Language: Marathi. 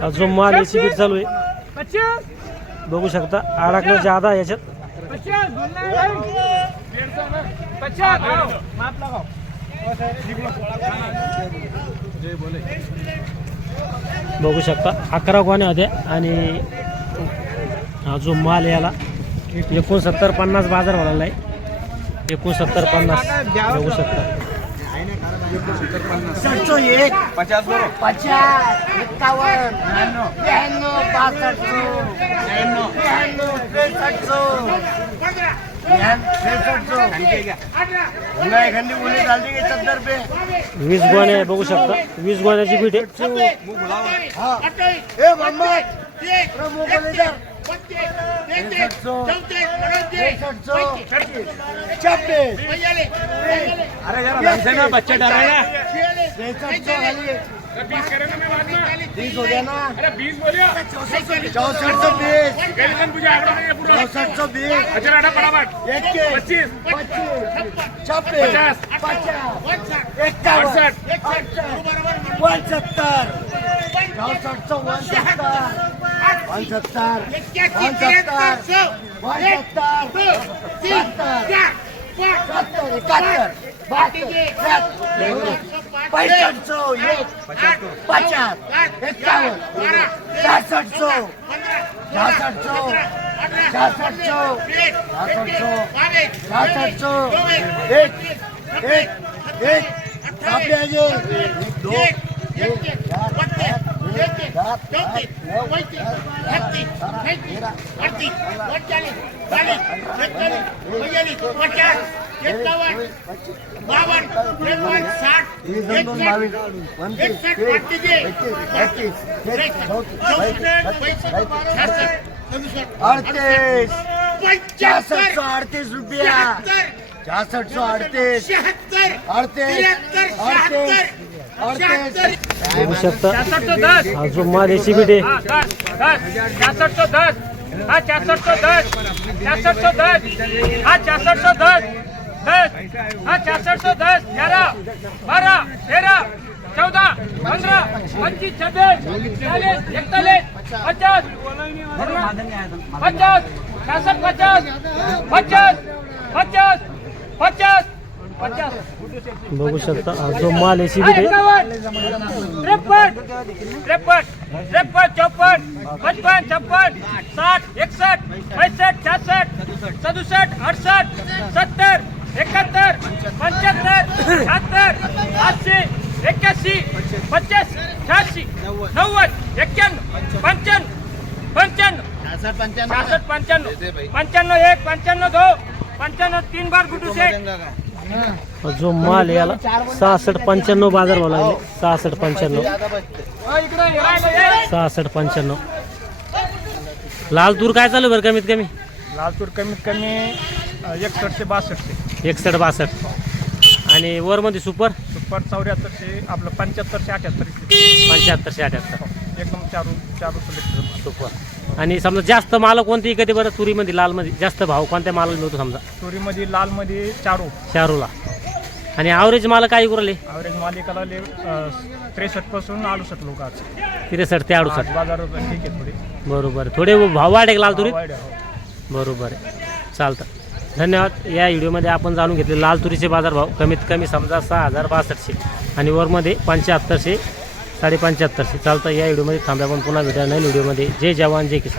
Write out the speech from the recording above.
जो माल याची बीट चालू आहे बघू शकता अडकला ज्यादा याच्यात बघू शकता 11 गोण्या होत्या आणि हा जो माल याला 69-50 बाजार भरलेला आहे 69-50 बघू शकता 701 50 बरोबर 50 51 20 गोण्या बघू शकता 20 गोण्याची बीट आहे बच्चे डर रहे हैं 20 हो गया ना 20 बोलिए 6420 रुपया 6638 बघू शकता हा जो माल याची बीट आहे 6610 हा 6610 6610 हा 6610 10 हा 6610 11 12 13 14 15 25 26 40 41 50 50 50 50 बघू शकता हा जो माल याची बीट आहे 53 54 55 56 60 61 65 66 67 68 70 71 75 76 80 81 85 86 90 91 95 95 55 55 1 55 2 55 3 बार गुड्डू सेठ जो माल याला 66-95 बाजार भाव लागले 66-95 लाल तूर काय चालू बरं कमीत कमी लाल तूर कमीत कमी 61 से 62 61-62 आणि वर मध्ये सुपर 74 आपलं 75 से 78 एकदम चारू सुपर आणि समजा जास्त माल कोणती कधी बरं तुरीमध्ये लालमध्ये जास्त भाव कोणत्या मालाला मिळतो समजा तुरीमध्ये लालमध्ये चारूला आणि ॲव्हरेज माल काय करू ॲव्हरेज मालिकाला 63 पासून 68 लोक आज 63 ते 68 बाजार ठीक आहे थोडी बरोबर थोडे भाव वाढे लाल तुरीत वाढ आहे, बरोबर आहे चालतं धन्यवाद या व्हिडिओमध्ये आपण जाणून घेतले लाल तुरीचे बाजारभाव कमीत कमी समजा 6062 आणि वरमध्ये 7500 7550 चालतं या व्हिडिओमध्ये थांब्या पण पुन्हा भेटा नवीन व्हिडिओमध्ये जय जवान जय किसान.